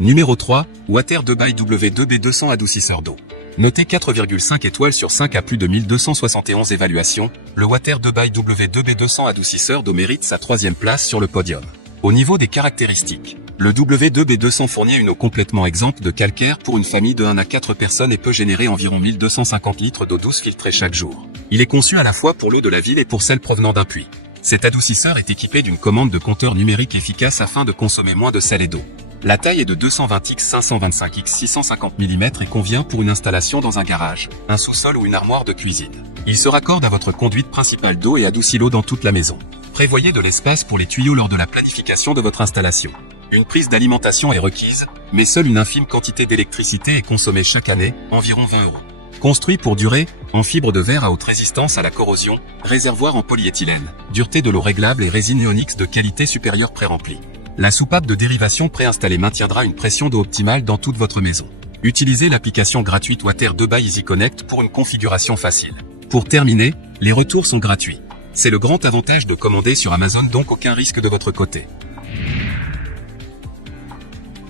Numéro 3, Water 2 by W2B200 adoucisseur d'eau. Noté 4,5 étoiles sur 5 à plus de 1271 évaluations, le Water 2 by W2B200 adoucisseur d'eau mérite sa 3e place sur le podium. Au niveau des caractéristiques, le W2B200 fournit une eau complètement exempte de calcaire pour une famille de 1 à 4 personnes et peut générer environ 1250 litres d'eau douce filtrée chaque jour. Il est conçu à la fois pour l'eau de la ville et pour celle provenant d'un puits. Cet adoucisseur est équipé d'une commande de compteur numérique efficace afin de consommer moins de sel et d'eau. La taille est de 220 x 525 x 650 mm et convient pour une installation dans un garage, un sous-sol ou une armoire de cuisine. Il se raccorde à votre conduite principale d'eau et adoucit l'eau dans toute la maison. Prévoyez de l'espace pour les tuyaux lors de la planification de votre installation. Une prise d'alimentation est requise, mais seule une infime quantité d'électricité est consommée chaque année, environ 20 €. Construit pour durer, en fibre de verre à haute résistance à la corrosion, réservoir en polyéthylène, dureté de l'eau réglable et résine Onyx de qualité supérieure pré-remplie. La soupape de dérivation préinstallée maintiendra une pression d'eau optimale dans toute votre maison. Utilisez l'application gratuite Water 2 by EasyConnect pour une configuration facile. Pour terminer, les retours sont gratuits. C'est le grand avantage de commander sur Amazon, donc aucun risque de votre côté.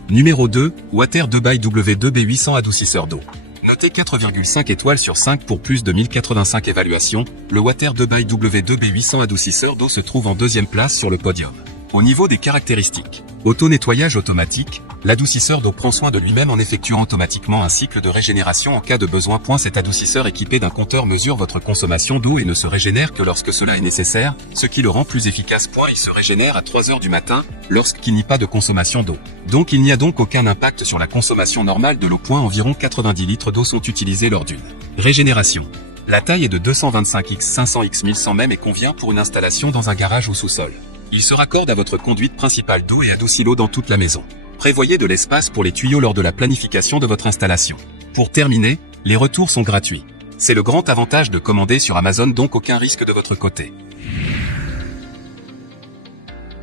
Numéro 2, Water 2 by W2B800 adoucisseur d'eau. Noté 4,5 étoiles sur 5 pour plus de 1085 évaluations, le Water 2 by W2B800 adoucisseur d'eau se trouve en 2e place sur le podium. Au niveau des caractéristiques, auto-nettoyage automatique, l'adoucisseur d'eau prend soin de lui-même en effectuant automatiquement un cycle de régénération en cas de besoin. Cet adoucisseur équipé d'un compteur mesure votre consommation d'eau et ne se régénère que lorsque cela est nécessaire, ce qui le rend plus efficace. Il se régénère à 3 h du matin, lorsqu'il n'y a pas de consommation d'eau. Donc il n'y a donc aucun impact sur la consommation normale de l'eau. Environ 90 litres d'eau sont utilisés lors d'une régénération. La taille est de 225 x 500 x 1100 mm et convient pour une installation dans un garage ou sous-sol. Il se raccorde à votre conduite principale d'eau et adoucit l'eau dans toute la maison. Prévoyez de l'espace pour les tuyaux lors de la planification de votre installation. Pour terminer, les retours sont gratuits. C'est le grand avantage de commander sur Amazon, donc aucun risque de votre côté.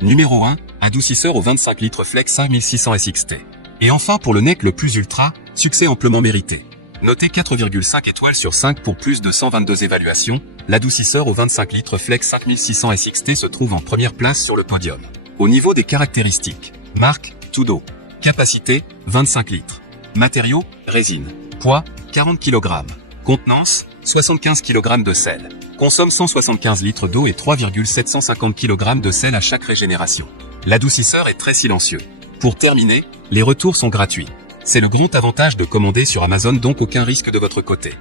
Numéro 1, adoucisseur aux 25 litres Flex 5600 SXT. Et enfin pour le NEC le plus ultra, succès amplement mérité. Noté 4,5 étoiles sur 5 pour plus de 122 évaluations, l'adoucisseur aux 25 litres Flex 5600 SXT se trouve en 1re place sur le podium. Au niveau des caractéristiques, marque, Tudo. Capacité, 25 litres. Matériaux, résine. Poids, 40 kg. Contenance, 75 kg de sel. Consomme 175 litres d'eau et 3,750 kg de sel à chaque régénération. L'adoucisseur est très silencieux. Pour terminer, les retours sont gratuits. C'est le grand avantage de commander sur Amazon, donc aucun risque de votre côté.